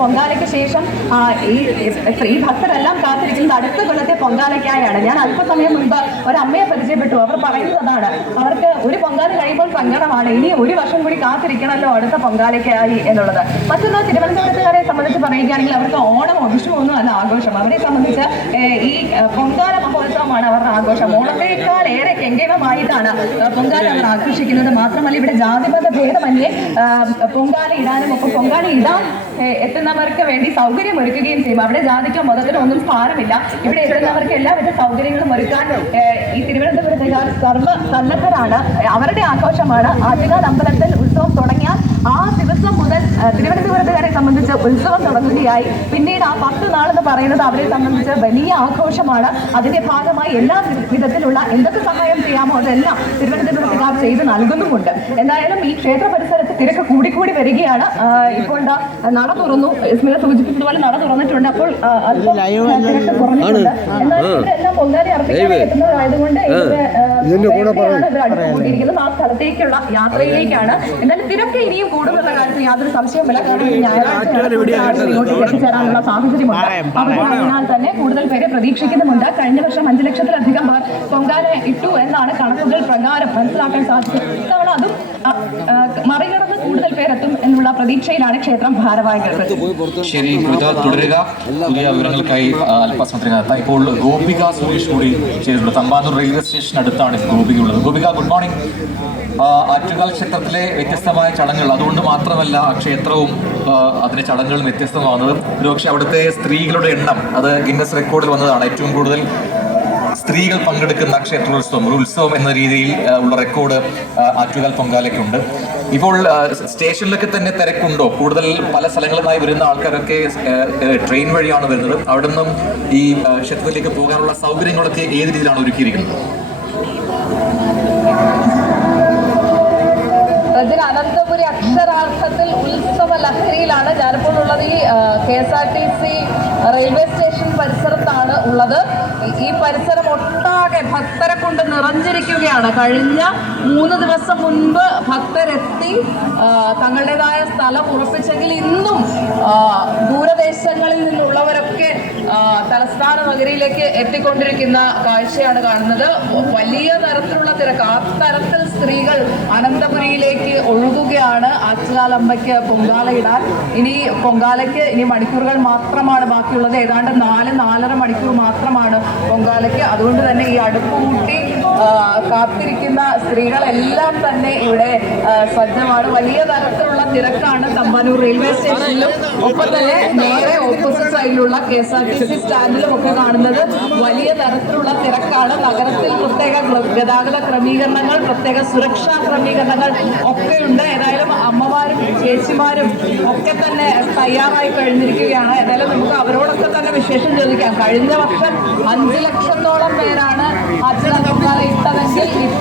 പൊങ്കാലയ്ക്ക് ശേഷം ഈ സ്ത്രീ ഭക്തരെല്ലാം കാത്തിരിക്കുന്നത് അടുത്ത കൊല്ലത്തെ പൊങ്കാലയ്ക്കായാണ്. ഞാൻ അല്പസമയം മുൻപ് ഒരു അമ്മയെ പരിചയപ്പെട്ടു. അവർ പറയുന്നതാണ് അവർക്ക് ഒരു പൊങ്കാല കഴിയുമ്പോൾ സങ്കടമാണ്. ഇനി ഒരു വർഷം കൂടി കാത്തിരിക്കണമല്ലോ അടുത്ത പൊങ്കാലയ്ക്കായി എന്നുള്ളത്. മറ്റൊന്ന് തിരുവനന്തപുരത്തുകാരെ സംബന്ധിച്ച് പറയുകയാണെങ്കിൽ അവർക്ക് ഓണമോ വിഷു ഒന്നും അല്ല ആഘോഷം. അവരെ സംബന്ധിച്ച് ഈ പൊങ്കാല മഹോത്സവമാണ് അവരുടെ ആഘോഷം. ഓണത്തേക്കാൾ ഏറെ കെങ്കേമമായിട്ടാണ് പൊങ്കാല അവർ ആഘോഷിക്കുന്നത്. മാത്രമല്ല ഇവിടെ ജാതിമത ഭേദമന്യേ പൊങ്കാല ഇടാനും ഒപ്പം പൊങ്കാല ഇടാൻ ഏഹ്, എത്തുന്നവർക്ക് വേണ്ടി സൗകര്യം ഒരുക്കുകയും ചെയ്യും അവിടെ ജാതിക്കോ മതത്തിനോ ഒന്നും സ്ഥാനമില്ല ഇവിടെ എത്തുന്നവർക്ക് എല്ലാവിധ സൗകര്യങ്ങളും ഒരുക്കാൻ ഈ തിരുവനന്തപുരത്തുകാർ സർവ സന്നദ്ധരാണ്. അവരുടെ ആഘോഷമാണ് ആറ്റുകാൽ അമ്പലത്തിൽ ഉത്സവം തുടങ്ങിയാൽ ആ ദിവസം മുതൽ തിരുവനന്തപുരത്തുകാരെ സംബന്ധിച്ച് ഉത്സവം തുടങ്ങുകയായി. പിന്നീട് ആ പത്ത് നാളെന്ന് പറയുന്നത് അവരെ സംബന്ധിച്ച് വലിയ ആഘോഷമാണ്. അതിന്റെ ഭാഗമായി എല്ലാ വിധത്തിലുള്ള എന്തൊക്കെ സഹായം ചെയ്യാമോ അതെല്ലാം തിരുവനന്തപുരത്തുകാർ ചെയ്ത് നൽകുന്നുമുണ്ട്. എന്തായാലും ഈ ക്ഷേത്ര പരിസരത്ത് തിരക്ക് കൂടിക്കൂടി വരികയാണ്. ഇപ്പോൾ നട തുറന്നു. സ്മിത സൂചിപ്പിച്ചതുപോലെ നട തുറന്നിട്ടുണ്ട്. അപ്പോൾ തിരക്ക് കുറഞ്ഞിട്ടുണ്ട്. എന്നാലും ഇവരെല്ലാം പൊങ്കാലി അർപ്പിക്കാൻ എത്തുന്നതായതുകൊണ്ട് ആ. സ്ഥലത്തേക്കുള്ള യാത്രയിലേക്കാണ്. എന്നാലും തിരക്ക് ഇനിയും കൂടുമെന്ന കാര്യത്തിൽ യാതൊരു കൂടുതൽ ആളുകൾ ഇങ്ങോട്ടേക്ക് എത്തിച്ചേരാനുള്ള സാഹചര്യമുണ്ട്. അതിനാൽ തന്നെ കൂടുതൽ പേരെ പ്രതീക്ഷിക്കുന്നുമുണ്ട്. കഴിഞ്ഞ വർഷം അഞ്ചു ലക്ഷത്തിലധികം പേർ പൊങ്കാല ഇട്ടു എന്നാണ് കണക്കുകൾ പ്രകാരം മനസ്സിലാക്കാൻ സാധിച്ചത്. ഇത്തവണ അതും ആ, പേരെത്തും എന്നുള്ള പ്രതീക്ഷയിലാണ് ക്ഷേത്രം ഭാരവാഹികൾ ശരി കൃത തുടരുക. പുതിയ വിവരങ്ങൾക്കായി ഇപ്പോൾ ഗോപിക സുരേഷ് കൂടി ചെയ്തിട്ടുണ്ട് തമ്പാനൂർ റെയിൽവേ സ്റ്റേഷൻ അടുത്താണ് ഇപ്പോൾ ഗോപിക ഉള്ളത് ഗോപിക ഗുഡ് മോർണിംഗ് ആറ്റുകാൽ ക്ഷേത്രത്തിലെ വ്യത്യസ്തമായ ചടങ്ങുകൾ. അതുകൊണ്ട് മാത്രമല്ല ആ ക്ഷേത്രവും അതിന്റെ ചടങ്ങുകളും വ്യത്യസ്തമാകുന്നത്. ഒരുപക്ഷെ അവിടുത്തെ സ്ത്രീകളുടെ എണ്ണം അത് ഗിന്നസ് റെക്കോർഡിൽ വന്നതാണ്. ഏറ്റവും കൂടുതൽ സ്ത്രീകൾ പങ്കെടുക്കുന്ന ക്ഷേത്രോത്സവം ഒരു ഉത്സവം എന്ന രീതിയിൽ ഉള്ള റെക്കോർഡ് ആറ്റുകാൽ പൊങ്കാലയ്ക്കുണ്ട്. ഇപ്പോൾ സ്റ്റേഷനിലൊക്കെ തന്നെ തിരക്കുണ്ടോ? കൂടുതൽ പല സ്ഥലങ്ങളിൽ നിന്നായി വരുന്ന ആൾക്കാരൊക്കെ ട്രെയിൻ വഴിയാണ് വരുന്നത്. അവിടെ നിന്നും ഈ ക്ഷേത്രത്തിലേക്ക് പോകാനുള്ള സൗകര്യങ്ങളൊക്കെ ഏത് രീതിയിലാണ് ഒരുക്കിയിരിക്കുന്നത്? അനന്തപുരി അക്ഷരാർത്ഥത്തിൽ ഉത്സവ ലഹരിയിലാണ് ഞാനിപ്പോൾ ഉള്ളത്. ഈ K S R T C railway station പരിസരത്താണ് ഉള്ളത്. ഈ- പരിസരം ഒട്ടാകെ ഭക്തരെ കൊണ്ട് നിറഞ്ഞിരിക്കുകയാണ്. കഴിഞ്ഞ മൂന്ന് ദിവസം മുൻപ് ഭക്തരെത്തി തങ്ങളുടേതായ സ്ഥലം ഉറപ്പിച്ചെങ്കിൽ ഇന്നും ദൂരദേശങ്ങളിൽ നിന്നുള്ളവരൊക്കെ തലസ്ഥാന നഗരിയിലേക്ക് എത്തിക്കൊണ്ടിരിക്കുന്ന കാഴ്ചയാണ് കാണുന്നത്. വലിയ തരത്തിലുള്ള തിരക്ക്. ആ തരത്തിൽ സ്ത്രീകൾ ഒഴുകുകയാണ് ആറ്റുകാലമ്പയ്ക്ക് പൊങ്കാല ഇടാൻ ഇനി പൊങ്കാലയ്ക്ക് ഇനി മണിക്കൂറുകൾ മാത്രമാണ് ബാക്കിയുള്ളത്. ഏതാണ്ട് നാല് നാലര മണിക്കൂർ മാത്രമാണ് പൊങ്കാലയ്ക്ക്. അതുകൊണ്ട് തന്നെ ഈ അടുപ്പ് കൂട്ടി കാത്തിരിക്കുന്ന സ്ത്രീകളെല്ലാം തന്നെ ഇവിടെ സജ്ജമാണ്. വലിയ തരത്തിലുള്ള തിരക്കാണ് തമ്പാനൂർ റെയിൽവേ സ്റ്റേഷനിലും. ഒപ്പം തന്നെ നേരെ ഓപ്പോസിറ്റ് സൈഡിലുള്ള K S R T C സ്റ്റാൻഡിലും ഒക്കെ കാണുന്നത് വലിയ തരത്തിലുള്ള തിരക്കാണ്. നഗരത്തിൽ പ്രത്യേക ഗതാഗത ക്രമീകരണങ്ങൾ പ്രത്യേക സുരക്ഷാ ക്രമീകരണങ്ങൾ ഒക്കെ തന്നെ തയ്യാറായി കഴിഞ്ഞിരിക്കുകയാണ്. എന്നാലും നമുക്ക് അവരോടൊക്കെ തന്നെ വിശേഷം ചോദിക്കാം. കഴിഞ്ഞ വർഷം അഞ്ച് ലക്ഷത്തോളം പേരാണ് അച്ഛനെ ഇട്ടതെങ്കിൽ